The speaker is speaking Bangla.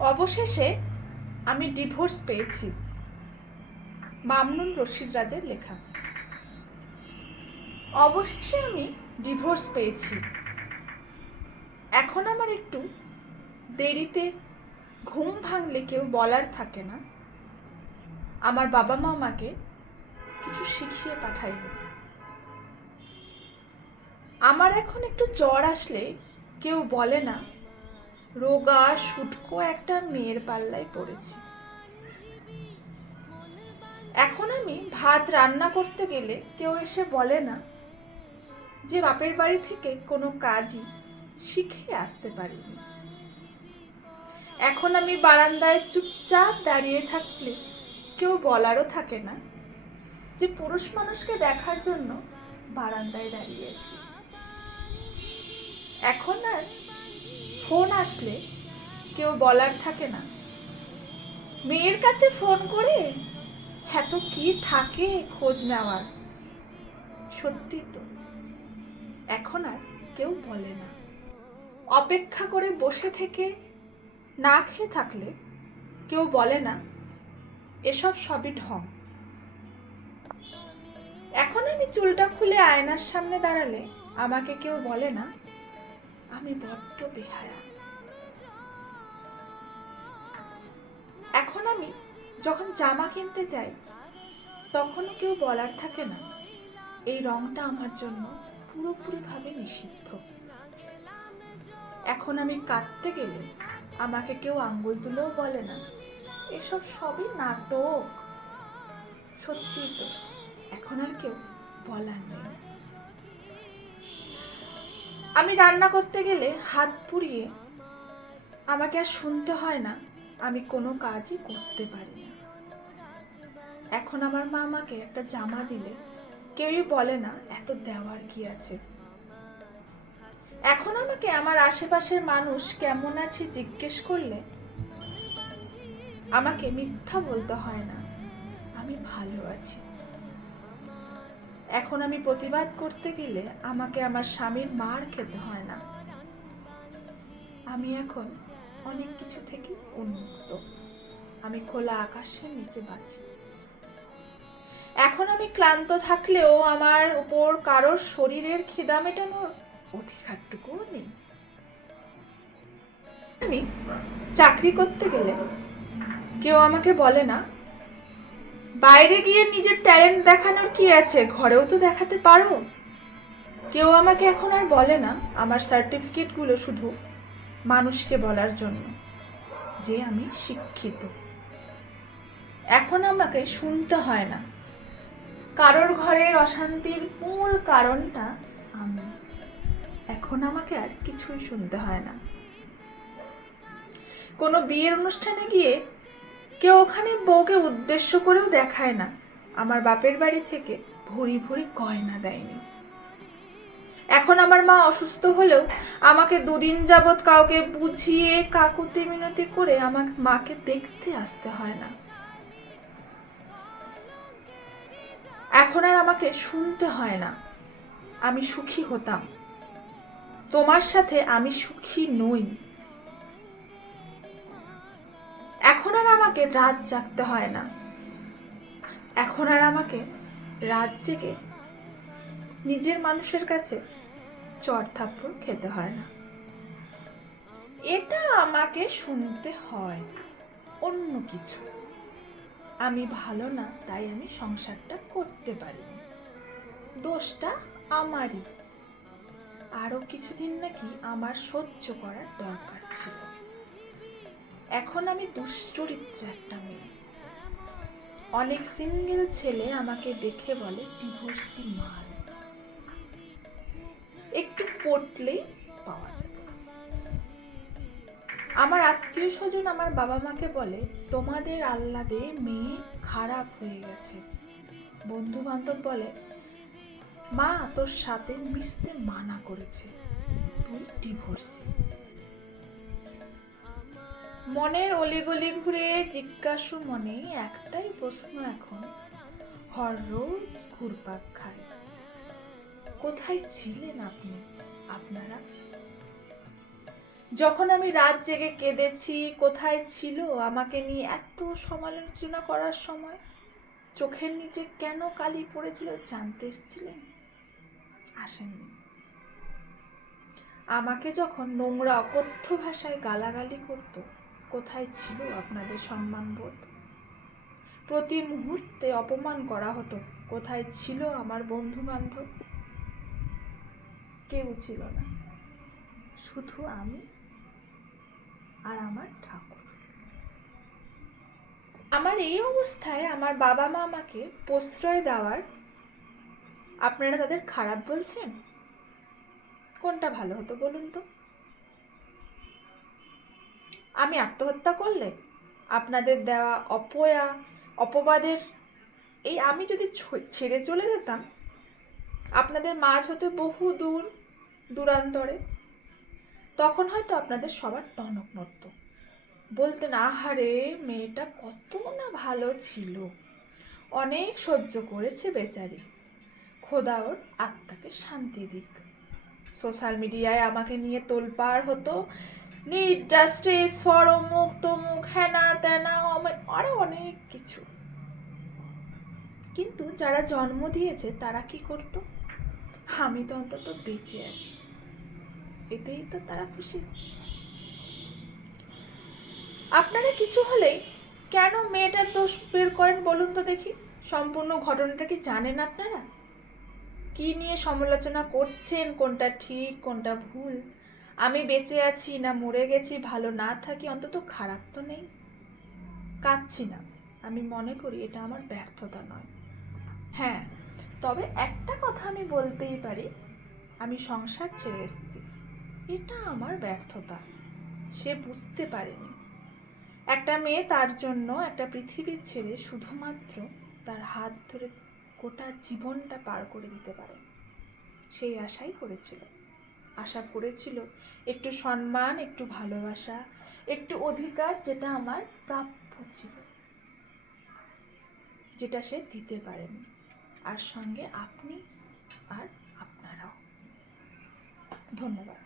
অবশেষে আমি ডিভোর্স পেয়েছি। মামনুন রশিদ রাজের লেখা। অবশেষে আমি ডিভোর্স পেয়েছি। এখন আমার একটু দেরিতে ঘুম ভাঙলে কেউ বলার থাকে না। আমার বাবা মা আমাকে কিছু শিখিয়ে পাঠাইবে। আমার এখন একটু জ্বর আসলে কেউ বলে না। রোগা শুটকো একটা মেয়ের পাল্লায় পড়েছি। এখন আমি ভাত রান্না করতে গেলে কেউ এসে বলে না যে বাপের বাড়ি থেকে কোনো কাজই শিখে আসতে পারিনি। এখন আমি বারান্দায় চুপচাপ দাঁড়িয়ে থাকলে কেউ বলারও থাকে না যে পুরুষ মানুষকে দেখার জন্য বারান্দায় দাঁড়িয়েছি এখন আর ফোন আসলে কেউ বলার থাকে না। মেয়ের কাছে ফোন করে এত কি থাকে খোঁজ নেওয়ার? সত্যি তো, এখন আর কেউ বলে না। অপেক্ষা করে বসে থেকে না খেয়ে থাকলে কেউ বলে না, এসব সবই ঢং। এখন আমি চুলটা খুলে আয়নার সামনে দাঁড়ালে আমাকে কেউ বলে না আমি বড্ড বেহায়া। এখন আমি যখন জামা কিনতে যাই, তখনও কেউ বলার থাকে না, এই রংটা আমার জন্য পুরোপুরিভাবে নিষিদ্ধ। এখন আমি কাঁদতে গেলে আমাকে কেউ আঙ্গুল তুলেও বলে না, এসব সবই নাটক। সত্যি তো, এখন আর কেউ বলার নেই। আমি রান্না করতে গেলে হাত পুড়িয়ে আমাকে আর শুনতে হয় না। আমি কোনো কাজই করতে পারি না। এখন আমার মা আমাকে একটা জামা দিলে। কেউই বলে না, এত দেওয়ার কি আছে? এখন আমাকে আমার আশেপাশের মানুষ কেমন আছে জিজ্ঞেস করলে আমাকে মিথ্যা বলতে হয় না। আমি ভালো আছি। এখন আমি প্রতিবাদ করতে গেলে আমাকে আমার স্বামীর মার খেতে হয় না। আমি এখন অনেক কিছু থেকে উন্মুক্ত। আমি খোলা আকাশের নিচে বাঁচি। এখন আমি ক্লান্ত থাকলেও আমার উপর কারোর শরীরের খিদা মেটানোর অধিকারটুকুও নেই। আমি চাকরি করতে গেলে কেউ আমাকে বলে না বাইরে গিয়ে নিজের ট্যালেন্ট দেখানোর কি আছে? ঘরেও তো দেখাতে পারো। কেউ আমাকে এখন আর বলে না, আমার সার্টিফিকেটগুলো শুধু মানুষকে বলার জন্য, যে আমি শিক্ষিত। এখন আমাকে শুনতে হয় না। কারোর ঘরের অশান্তির মূল কারণটা আমি। এখন আমাকে আর কিছুই শুনতে হয় না। কোনো বিয়ের অনুষ্ঠানে গিয়ে কেউ ওখানে বউকে উদ্দেশ্য করেও দেখায় না। আমার বাপের বাড়ি থেকে ভরি ভরি গয়না দেয়নি। এখন আমার মা অসুস্থ হলেও আমাকে দুদিন যাবৎ কাউকে বুঝিয়ে, কাকুতি মিনতি করে আমার মাকে দেখতে আসতে হয় না। এখন আর আমাকে শুনতে হয় না। আমি সুখী হতাম। তোমার সাথে আমি সুখী নই। আমাকে রাত জাগতে হয় না। এখন আর আমাকে রাত জেগে নিজের মানুষের কাছে চর থাপ্পড় খেতে হয় না। এটা আমাকে শুনতে হয় অন্য কিছু। আমি ভালো না, তাই আমি সংসারটা করতে পারিনি। দোষটা আমারই। আরও কিছুদিন নাকি আমার সহ্য করার দরকার ছিল। এখন আমি দুশ্চরিত্র একটা মেয়ে। অনেক সিঙ্গেল ছেলে আমাকে দেখে বলে, ডিভোর্সি মাল। একটু পটলেই পাওয়া যাবে আমার আত্মীয় স্বজন আমার বাবা মাকে বলে, তোমাদের আহ্লাদে মেয়ে খারাপ হয়ে গেছে। বন্ধু বান্ধব বলে, মা তোর সাথে মিশতে মানা করেছে। তুই ডিভোর্সি। মনের অলিগলি ঘুরে জিজ্ঞাসু মনে একটাই প্রশ্ন এখন। হর রোজ ঘুরপাক খায়। কোথায় ছিলেন আপনি, আপনারা? যখন আমি রাত জেগে কেঁদেছি, কোথায় ছিল আমাকে নিয়ে এত সমালোচনা করার সময়? চোখের নিচে কেন কালি পড়েছিল জানতে এসেছিলেন? আসেননি। আমাকে যখন নোংরা অকথ্য ভাষায় গালাগালি করত কোথায় ছিল আপনাদের সম্মানবোধ? প্রতি মুহূর্তে অপমান করা হতো, কোথায় ছিল আমার বন্ধু বান্ধব কেউ ছিল না, শুধু আমি আর আমার ঠাকুর। আমার এই অবস্থায় আমার বাবা মা আমাকে প্রশ্রয় দেওয়ার আপনারা তাদের খারাপ বলছেন? কোনটা ভালো হতো বলুন তো? আমি আত্মহত্যা করলে? আপনাদের দেওয়া অপয়া, অপবাদের? এই আমি যদি ছেড়ে চলে যেতাম, আপনাদের মাঝ হতে বহু দূর, দূরান্তরে, তখন হয়তো আপনাদের সবার টনক নড়ত। বলতেন, আহারে, মেয়েটা কত না ভালো ছিল। অনেক সহ্য করেছে বেচারি। খোদা ওর আত্মাকে শান্তি দিক। সোশ্যাল মিডিয়ায় আমাকে নিয়ে তোলপাড় হতো। নিট জাস্টিস ফর অমুক, তমুক হ্যানা ত্যানা অমে- আরও অনেক কিছু। কিন্তু যারা জন্ম দিয়েছে, তারা কি করত? আমি তো অন্তত বেঁচে আছি। এতেই তো তারা খুশি। আপনারা কিছু হলেই কেন মেয়েটার দোষ বের করেন বলুন তো দেখি? সম্পূর্ণ ঘটনাটা কি জানেন আপনারা? কি নিয়ে সমালোচনা করছেন? কোনটা ঠিক, কোনটা ভুল? আমি বেঁচে আছি না মরে গেছি, ভালো না থাকি, অন্তত খারাপ তো নেই। কাঁদছি না। আমি মনে করি এটা আমার ব্যর্থতা নয়। হ্যাঁ তবে একটা কথা আমি বলতেই পারি, আমি সংসার ছেড়ে এসেছি। এটা আমার ব্যর্থতা। সে বুঝতে পারেনি। একটা মেয়ে তার জন্য একটা পৃথিবী ছেড়ে শুধুমাত্র তার হাত ধরে গোটা জীবনটা পার করে দিতে পারে। সেই আশাই করেছিল। আশা করেছিল। একটু সম্মান, একটু ভালোবাসা, একটু অধিকার যেটা আমার প্রাপ্য ছিল, যেটা সে দিতে পারেনি। আর সঙ্গে আপনি আর আপনারাও। ধন্যবাদ।